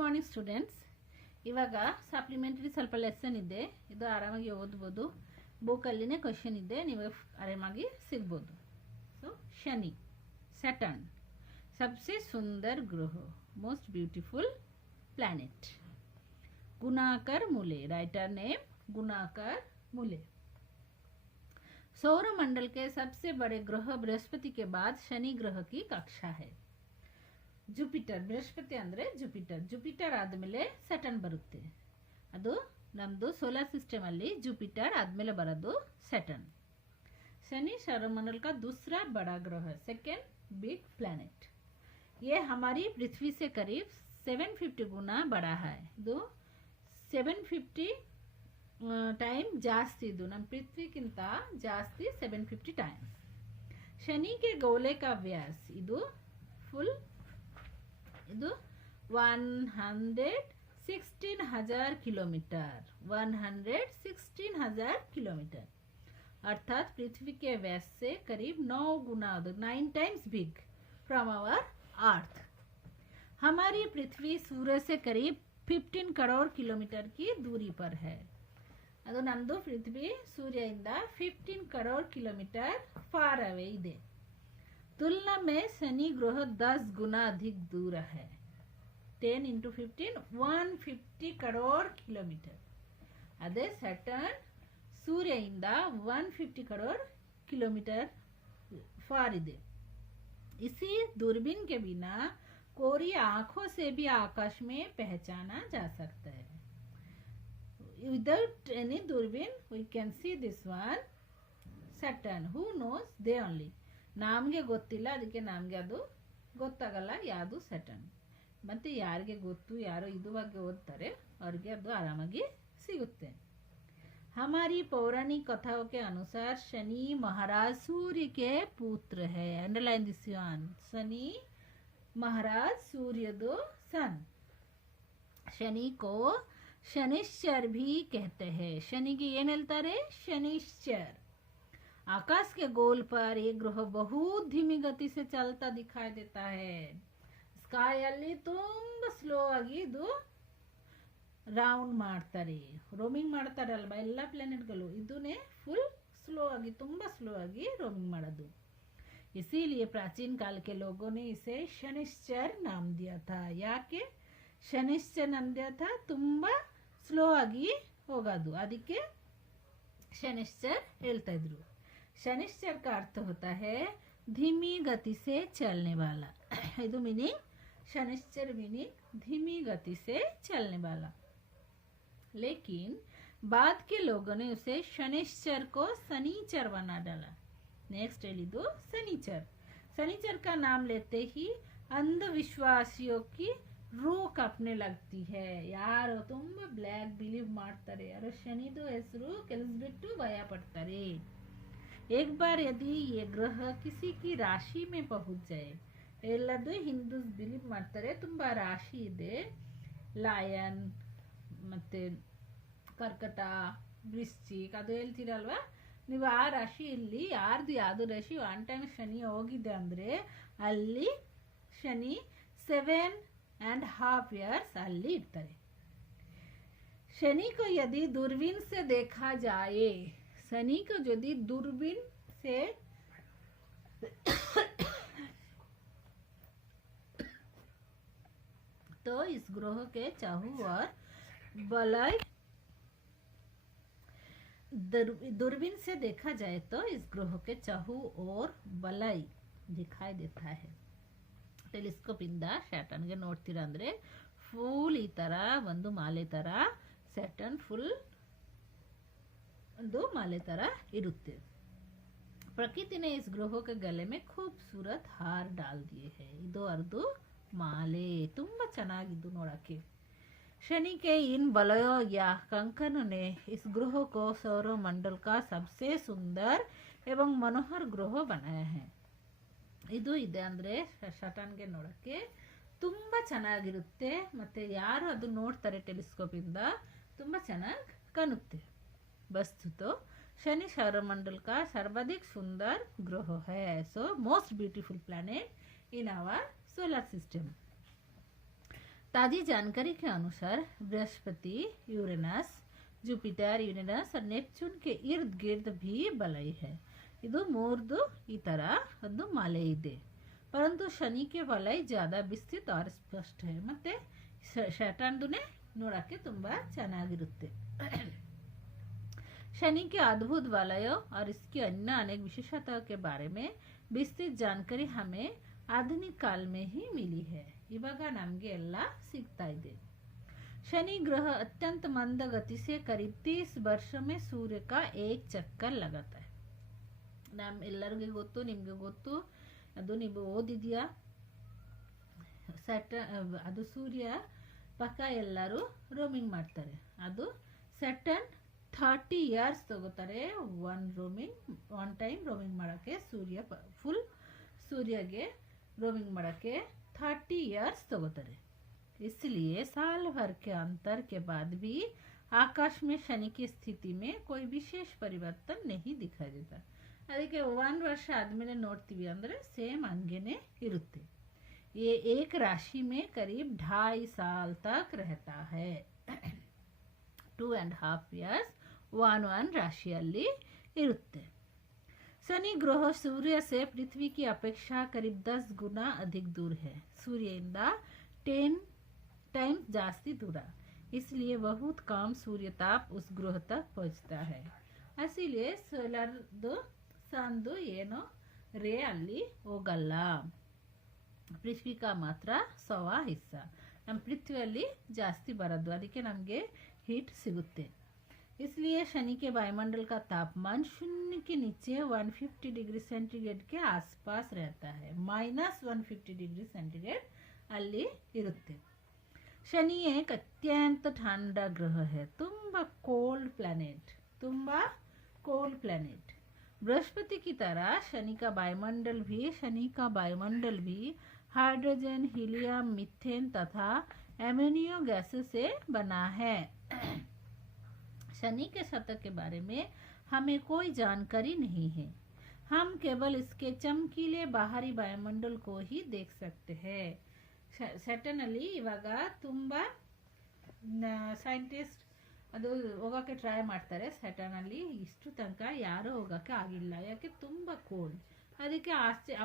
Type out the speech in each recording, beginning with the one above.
Morning students. ಇವಾಗ supplementary ಸ್ವಲ್ಪ lesson ಇದೆ, ಇದು ಆರಾಮಾಗಿ ಓದ್ಬೋದು. ಬುಕ್ಕಲ್ಲಿನೇ ಕ್ವಶನ್ ಇದೆ, ನೀವು ಆರಾಮಾಗಿ ಸಿಗ್ಬೋದು. ಸೊ ಶನಿ, ಸಟರ್ನ್, सबसे सुंदर ग्रह, मोस्ट ब्यूटीफुल प्लैनेट. गुणाकर मूले, राइटर नेम गुणाकर मूले. सौरमंडल के सबसे बड़े ग्रह बृहस्पति के बाद शनि ग्रह की कक्षा है. ಜುಪಿಟರ್, ಬೃಹಸ್ಪತಿ ಅಂದರೆ ಜುಪಿಟರ್ ಆದಮೇಲೆ ಸಟರ್ನ್ ಬರುತ್ತೆ. ಅದು ನಮ್ಮದು ಸೋಲಾರ್ ಸಿಸ್ಟಮ್ ಅಲ್ಲಿ ಜುಪಿಟರ್ ಆದಮೇಲೆ ಬರೋದು ಸಟರ್ನ್. शनि सौरमंडल का दूसरा बड़ा ग्रह है, सेकेंड बिग प्लैनेट. ये हमारी पृथ्वी से करीब 750 गुना बड़ा है. ಇದು 750 ಟೈಮ್ ಜಾಸ್ತಿ, ಇದು ನಮ್ಮ ಪೃಥ್ವಿಗಿಂತ ಜಾಸ್ತಿ 750 ಟೈಮ್. ಶನಿ के गोले का व्यास, ಇದು ಫುಲ್, ಇದು 116,000 किलोमीटर, 116,000 किलोमीटर, अर्थात पृथ्वी के व्यास से करीब 9 गुना, 9 times big from our earth. हमारी पृथ्वी सूर्य से करीब 15 करोड़ किलोमीटर की दूरी पर है. ಅದು ನಮ್ಮದು ಪೃಥ್ವಿ ಸೂರ್ಯದಿಂದ 15 करोड़ किलोमीटर ಫಾರ್ ಅವೇ ಇದೆ. तुलना में शनि ग्रह 10 गुना अधिक दूर है. 10 into 15, 150 करोड़ किलोमीटर. अदे सटर्न सूर्यಯಿಂದ 150 करोड़ किलोमीटर फार ಇದೆ. इसी दूरबीन के बिना कोरी आंखों से भी आकाश में पहचाना जा सकता है. Without any दूरबीन we can see this one Saturn. Who knows? They only. ನಮಗೆ ಗೊತ್ತಿಲ್ಲ, ಅದಕ್ಕೆ ನಮಗೆ ಅದು ಗೊತ್ತಾಗಲ್ಲ ಯಾವುದು ಸಟರ್ನ್. ಮತ್ತು ಯಾರಿಗೆ ಗೊತ್ತು, ಯಾರು ಇದು ಬಗ್ಗೆ ಓದ್ತಾರೆ ಅವ್ರಿಗೆ ಅದು ಆರಾಮಾಗಿ ಸಿಗುತ್ತೆ. हमारी पौराणिक कथाओं के अनुसार शनि महाराज सूर्य के पुत्र है. Underline this one. Shani Maharaj Surya दो सन. शनि को शनिश्चर भी कहते हैं. शनि की ಏನ್ ಹೇಳ್ತಾರೆ? शनिश्चर. आकाश के गोल पर एक ग्रह बहुत धीमी गति से चलता दिखाई देता है. स्काई ಅಲ್ಲಿ ತುಂಬಾ ಸ್ಲೋ ಆಗಿ ಇದು ರೌಂಡ್ ಮಾಡ್ತಾರೆ, ರೋಮಿಂಗ್ ಮಾಡ್ತಾರಲ್ವಾ ಎಲ್ಲ ಪ್ಲಾನೆಟ್ಗಳು, ಇದನ್ನೇ ಫುಲ್ ಸ್ಲೋ ಆಗಿ, ತುಂಬಾ ಸ್ಲೋ ಆಗಿ ರೋಮಿಂಗ್ ಮಾಡೋದು. इसीलिए प्राचीन काल के लोगों ने इसे शनिश्चर नाम दिया था. ಯಾಕೆ ಶನಿಶ್ಚರ್ नाम दिया था? ತುಂಬಾ ಸ್ಲೋ ಆಗಿ ಹೋಗೋದು, ಅದಕ್ಕೆ ಶನಿಶ್ಚರ್ ಹೇಳ್ತಾ ಇದ್ರು. शनिश्चर का अर्थ होता है धीमी गति से चलने वाला. ಇದು मीनिंग शनिश्चर मीनिंग धीमी गति से चलने वाला. लेकिन बाद के लोगों ने उसे शनिश्चर को शनिचर बना डाला. नेक्स्ट ಹೇಳಿದ್ದು शनिचर. शनिचर का नाम लेते ही अंधविश्वासियों की रूह कांपने लगती है. ಯಾರು ತುಂಬಾ ಬ್ಲ್ಯಾಕ್ ಬಿಲೀವ್ ಮಾಡ್ತಾರೆ, ಯಾರು ಶನಿದು ಹೆಸರು ಕೆಲಸಬಿಟ್ಟು ಭಯ ಪಡ್ತಾರೆ. एक बार यदि ये ग्रह किसी की राशि में पहुंच जाए, ಎಲ್ಲದು ಹಿಂದೂಸ್ ಬಿಲೀವ್ ಮಾಡ್ತಾರೆ ತುಂಬಾ ರಾಶಿ ಇದೆ, ಲಯನ್ ಮತ್ತೆ ಕರ್ಕಟ, ವೃಶ್ಚಿಕ ಅದು ಹೇಳ್ತೀರಲ್ವಾ ನೀವು, ಆ ರಾಶಿಯಲ್ಲಿ ಯಾರ್ದು ಯಾವುದು ರಾಶಿ ಒನ್ ಟೈಮ್ ಶನಿ ಹೋಗಿದೆ ಅಂದರೆ ಅಲ್ಲಿ ಶನಿ 7.5 years ಅಲ್ಲಿ ಇರ್ತಾರೆ. शनि को यदि दूरबीन से देखा जाए, शनि को यदि दूरबीन से तो इस ग्रह के चाहू और बलय, दूरबीन से देखा जाए तो इस ग्रह के चाहू और बलय दिखाई देता है. ಟೆಲಿಸ್ಕೋಪ್ ಇಂದ ಸ್ಯಾಟರ್ನ್ಗೆ ನೋಡ್ತೀರಾ ಅಂದರೆ ಫುಲ್ ಈ ಥರ ಒಂದು ಮಾಲೆ ಥರ ಸ್ಯಾಟರ್ನ್ ಫುಲ್ ಒಂದು ಮಾಲೆ ಥರ ಇರುತ್ತೆ. प्रकृति ने इस ग्रहों के गले में खूबसूरत हार डाल दिए हैं. ಇದು ಅರ್ದು ಮಾಲೆ ತುಂಬಾ ಚೆನ್ನಾಗಿದ್ದು ನೋಡಕ್ಕೆ. शनि के इन बलयों या कंकनों ने इस ग्रह को सौरमंडल का सबसे सुंदर एवं मनोहर ग्रह बनाया है. ಇದು ಇದೆ ಅಂದರೆ ಸಟರ್ನ್ಗೆ ನೋಡಕ್ಕೆ ತುಂಬ ಚೆನ್ನಾಗಿರುತ್ತೆ, ಮತ್ತು ಯಾರು ಅದು ನೋಡ್ತಾರೆ ಟೆಲಿಸ್ಕೋಪಿಂದ ತುಂಬ ಚೆನ್ನಾಗಿ ಕಾಣುತ್ತೆ. वस्तुतः शनि सौरमंडल का सर्वाधिक सुंदर ग्रह है. So most beautiful planet in our solar system. ताज़ी जानकारी के अनुसार बृहस्पति, यूरेनस, जुपिटर, यूरेनस और नेपच्यून के इर्द गिर्द भी वಲಯ है. ಇದು ಮೂರ್ದು ಈ ತರ ಒಂದು ಮಾಲೆ ಇದೆ. परंतु शनि के वलय ज़्यादा विस्तृत और स्पष्ट है. ಮತ್ತೆ ಶಟಾನ್ದುನೆ ನೋಡಕ್ಕೆ ತುಂಬಾ ಚೆನ್ನಾಗಿರುತ್ತೆ. शनि के अद्भुत वलयों और इसकी अन्य अनेक विशेषताओं के बारे में विस्तृत जानकारी हमें आधुनिक काल में ही मिली है. इवाग नमगे ಎಲ್ಲ ಸಿಗ್ತಾ ಇದೆ. शनि ग्रह अत्यंत मंद गति से करीब 30 वर्ष में सूर्य का एक चक्कर लगाता है. ನಮ್ ಎಲ್ಲರಿಗೂ ಗೊತ್ತು, ನಿಮಗೆ ಗೊತ್ತು, ಅದು ನೀವು ಓದಿದ್ಯಾ. ಅದು ಸೂರ್ಯ ಪಕ್ಕ ಎಲ್ಲರೂ ರೋಮಿಂಗ್ ಮಾಡ್ತಾರೆ. ಅದು ಸಟರ್ನ್ 30 ಇಯರ್ಸ್ ತಗೋತಾರೆ ಒನ್ ಟೈಮ್ ರೋಮಿಂಗ್ ಮಾಡೋಕ್ಕೆ. ಫುಲ್ ಸೂರ್ಯಗೆ रोमिंग मड़के 30 इयर्स तगोತಾರೆ. इसलिए साल भर के अंतर के बाद भी आकाश में शनि की स्थिति में कोई विशेष परिवर्तन नहीं दिखाई देता. ಅದಕ್ಕೆ 1 ವರ್ಷ ಆದಮೇಲೆ ನೋಡ್ತೀವಿ ಅಂದ್ರೆ ಸೇಮ್ ಹಂಗೇನೆ ಇರುತ್ತೆ. ये एक राशि में करीब 2.5 साल तक रहता है. 2.5 years one राशिಯಲ್ಲಿ ಇರುತ್ತೆ. शनि ग्रह सूर्य से पृथ्वी की अपेक्षा करीब 10 गुना अधिक दूर है. सूर्यದಿಂದ 10 टाइम्स ಜಾಸ್ತಿ ದೂರ. इसलिए बहुत कम सूर्य ताप उस ग्रह तक पहुंचता है. इसीलिए सोलरದು ಸಂದು ಏನೋ ರೇ ಅಲ್ಲಿ ಹೋಗಲ್ಲ. पृथ्वी का मात्र 100 हिस्सा ನಮ್ಮ पृथ्वीಯಲ್ಲಿ ಜಾಸ್ತಿ ಬರೋದು. ಅದಕ್ಕೆ ನಮಗೆ ಹೀಟ್ ಸಿಗುತ್ತೆ. इसलिए शनि के वायुमंडल का तापमान शून्य के नीचे 150 डिग्री सेंटीग्रेड के आसपास रहता है. -150 डिग्री सेंटीग्रेड ಅಲ್ಲಿ ಇರುತ್ತೆ. शनि एक अत्यंत ठंडा ग्रह है. ತುಂಬಾ कोल्ड प्लैनेट. बृहस्पति की तरह शनि का वायुमंडल भी हाइड्रोजन, हीलियम, मीथेन तथा एमोनियो गैसेस से बना है. शनि के सतह के बारे में हमें कोई जानकारी नहीं है. हम केवल इसके चमकीले बाहरी वायुमंडल को ही देख सकते हैं. ಸಟರ್ನ್ ಅಲ್ಲಿ ಇವಾಗ ತುಂಬಾ ಸೈಂಟಿಸ್ಟ್ ಅದು ಹೋಗೋಕ್ಕೆ ಟ್ರೈ ಮಾಡ್ತಾರೆ. ಸಟರ್ನ್ ಅಲ್ಲಿ ಇಷ್ಟು ತನಕ ಯಾರೂ ಹೋಗೋಕ್ಕೆ ಆಗಿಲ್ಲ. ಯಾಕೆ? ತುಂಬಾ ಕೋಲ್ಡ್. ಅದಕ್ಕೆ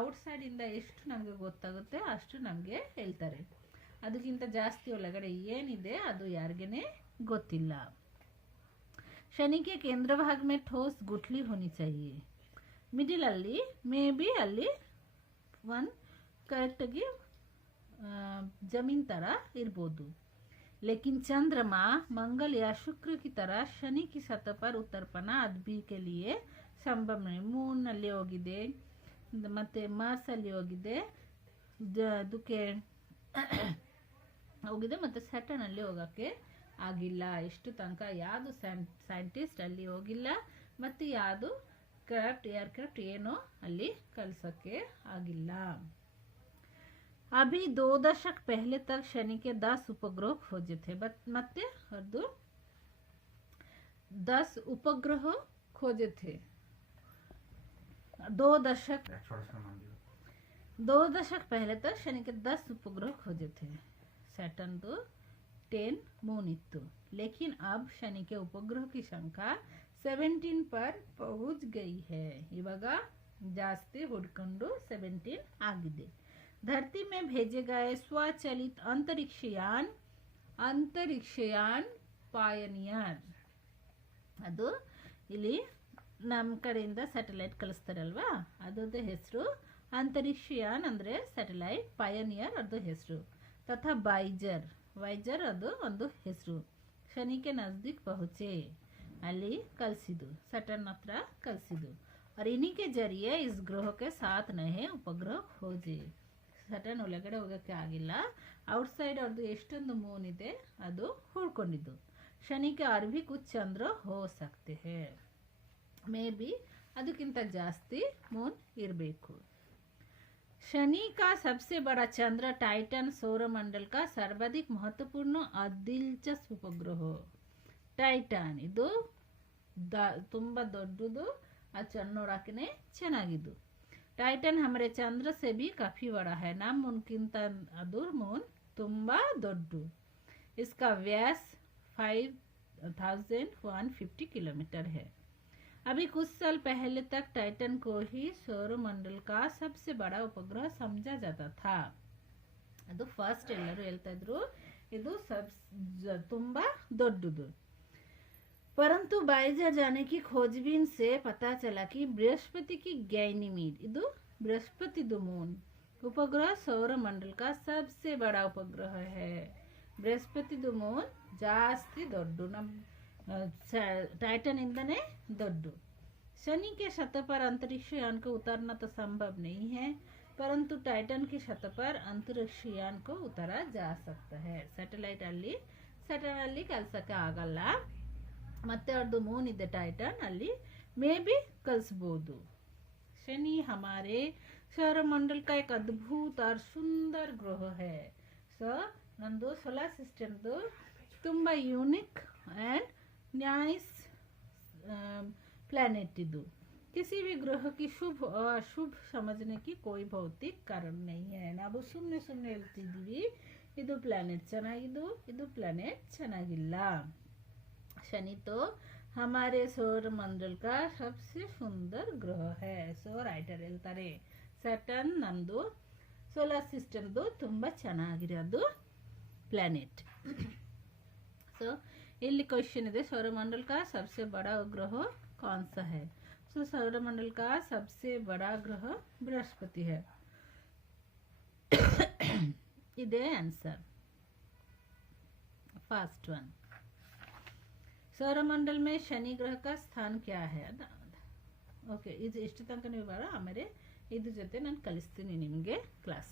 ಔಟ್ ಸೈಡ್ ಇಂದ ಎಷ್ಟು ನಮಗೆ ಗೊತ್ತಾಗುತ್ತೆ ಅಷ್ಟು ನಮಗೆ ಹೇಳ್ತಾರೆ. ಅದಕ್ಕಿಂತ ಜಾಸ್ತಿ ಒಳಗಡೆ ಏನಿದೆ ಅದು ಯಾರಿಗೇನೆ ಗೊತ್ತಿಲ್ಲ. शनि के केंद्र भाग में ठोस गुठली होनी चाहिए. मिडिल ಅಲ್ಲಿ मे बी ಅಲ್ಲಿ ಒಂದು ಕರೆಕ್ಟಾಗಿ जमीन तरह इरबोदु. लेकिन चंद्रमा, मंगल या शुक्र की तरह शनि की सतह पर उतरपना अभी के लिए संभव नहीं. मून ಅಲ್ಲಿ ಹೋಗಿದೆ, ಮತ್ತೆ ಮಾರ್ಸ್ ಅಲ್ಲಿ ಹೋಗಿದೆ, ಅದಕ್ಕೆ ಹೋಗಿದೆ, ಮತ್ತೆ ಸ್ಯಾಟರ್ನ್ ಅಲ್ಲಿ ಹೋಗಕ್ಕೆ ಆಗಿಲ್ಲ. ಎಷ್ಟು ತನಕ ಯಾವುದು ಸೈಂಟಿಸ್ಟ್ ಅಲ್ಲಿ ಹೋಗಿಲ್ಲ, ಮತ್ತೆ ಯಾವುದು ಏರ್ಕ್ರಾಫ್ಟ್ ಏನೋ ಅಲ್ಲಿ ಕಳ್ಸಕ್ಕೆ ಆಗಿಲ್ಲ. अभी 2 दशक पहले तक शनि के 10 उपग्रह खोजे थे. ಮತ್ತೆ ಅದು 10 उपग्रह खोजे थे. 2 दशक पहले तक शनि के 10 उपग्रह खोजे थे. सैटर्न तो 10 मून इತ್ತು. लेकिन अब शनि के उपग्रह की संख्या 17 पर पहुंच गई है. ಇವಾಗ ಜಾಸ್ತಿ ಹುಡ್ಕೊಂಡು 17 ಆಗಿದೆ. धरती में भेजे गए स्वचालित अंतरिक्षयान पायनियर. ಅದು ಇಲ್ಲಿ ನಮ್ಮ ಕಡೆಯಿಂದ ಸ್ಯಾಟಲೈಟ್ ಕಳಿಸ್ತಾರಲ್ವಾ, ಅದರ ಹೆಸರು ಅಂತರಿಕ್ಷಯಾನ್ ಅಂದರೆ ಸ್ಯಾಟಲೈಟ್, ಪಾಯನಿಯರ್ ಅದು ಹೆಸರು. तथा वाइजर ಅದು ಒಂದು ಹೆಸರು. शनि के नजदीक पहुंचे ಅಲ್ಲಿ ಕಳಿಸಿದ್ದು, सटर्न ಹತ್ರ ಕಳಿಸಿದ್ದು. और इन्हीं के जरिए इस ग्रह के 7 नए उपग्रह खोजे. ಸಟರ್ನ್ ಒಳಗಡೆ ಹೋಗೋಕ್ಕೆ ಆಗಿಲ್ಲ. ಔಟ್ಸೈಡ್ ಅವ್ರದ್ದು ಎಷ್ಟೊಂದು ಮೂನ್ ಇದೆ ಅದು ಹುಡ್ಕೊಂಡಿದ್ದು. शनि के और भी कुछ चंद्र हो सकते हैं. मे बी ಅದಕ್ಕಿಂತ ಜಾಸ್ತಿ ಮೂನ್ ಇರಬೇಕು. शनि का सबसे बड़ा चंद्र टाइटन सौरमंडल का सर्वाधिक महत्वपूर्ण और दिलचस्प उपग्रह. टाइटन ಇದು ತುಂಬಾ ದೊಡ್ಡದು. ಆ ಚಂದ್ರ ನೋಡಕ್ಕೆ ಚೆನ್ನಾಗಿದ್ದು. टाइटन हमारे चंद्र से भी काफ़ी बड़ा है. ನಮ್ಮ ಮೂನ್ಗಿಂತ ಅದು ಮೂನ್ ತುಂಬಾ ದೊಡ್ಡ. इसका व्यास 5150 किलोमीटर है. अभी कुछ साल पहले तक टाइटन को ही सौरमंडल का सबसे बड़ा उपग्रह समझा जाता था. ಅದು ಫಸ್ಟ್ ಎಲ್ಲರೂ ಹೇಳ್ತಾ ಇದ್ರು ಇದು ತುಂಬಾ ದೊಡ್ಡದು. परंतु बाइजा जाने की खोजबीन से पता चला कि बृहस्पति की गैनीमीड ಇದು बृहस्पति मून उपग्रह सौरमंडल का सबसे बड़ा उपग्रह है. बृहस्पति मून ಜಾಸ್ತಿ ದೊಡ್ಡ, ನಮ್ಮ टाइटन इंदने दೊಡ್ಡ. शनि के सतह पर अंतरिक्ष यान को उतारना तो संभव नहीं है, परंतु टाइटन की सतह पर अंतरिक्ष यान को उतारा जा सकता है. ಸ್ಯಾಟಲೈಟ್ ಅಲ್ಲಿ ಕಳ್ಸಕ್ಕೆ ಆಗಲ್ಲ, ಮತ್ತೆ ಅವ್ರದ್ದು ಮೂನ್ ಇದೆ ಟೈಟನ್, ಅಲ್ಲಿ ಮೇ ಬಿ ಕಳಿಸ್ಬೋದು. शनि हमारे सौरमंडल का एक अद्भुत और सुंदर ग्रह है. सो नंदु सोलर सिस्टम ತುಂಬ यूनिक एंड नाइस प्लैनेट इदु. किसी भी ग्रह की शुभ और अशुभ समझने की कोई भौतिक कारण नहीं है. ನಾವು ಸುಮ್ಮನೆ ಹೇಳ್ತಿದ್ದೀವಿ ಇದು ಪ್ಲಾನೆಟ್ ಚೆನ್ನಾಗಿದ್ದು ಇದು ಪ್ಲಾನೆಟ್ ಚೆನ್ನಾಗಿಲ್ಲ. शनि तो हमारे सौरमंडल का सबसे सुंदर ग्रह है. सो ರೈಟರ್ ಹೇಳ್ತಾರೆ ಸ್ಯಾಟರ್ನ್ ನಮ್ದು ಸೋಲಾರ್ ಸಿಸ್ಟಮ್ದು ತುಂಬ ಚೆನ್ನಾಗಿರೋದು ಪ್ಲಾನೆಟ್. सो ಇಲ್ಲಿ क्वेश्चन ಇದೆ, सौरमंडल का सबसे बड़ा ग्रह कौन सा है? सो सौरमंडल का सबसे बड़ा ग्रह बृहस्पति है. इदे आंसर फर्स्ट वन. सौरमंडल में शनि ग्रह का स्थान क्या है? ओके, ಇದು ಇಷ್ಟು ತನಕ ನೀವು ಬರ, ಆಮೇಲೆ ಇದ್ರ ಜೊತೆ ನಾನು ಕಲಿಸ್ತೀನಿ ನಿಮಗೆ ಕ್ಲಾಸ್.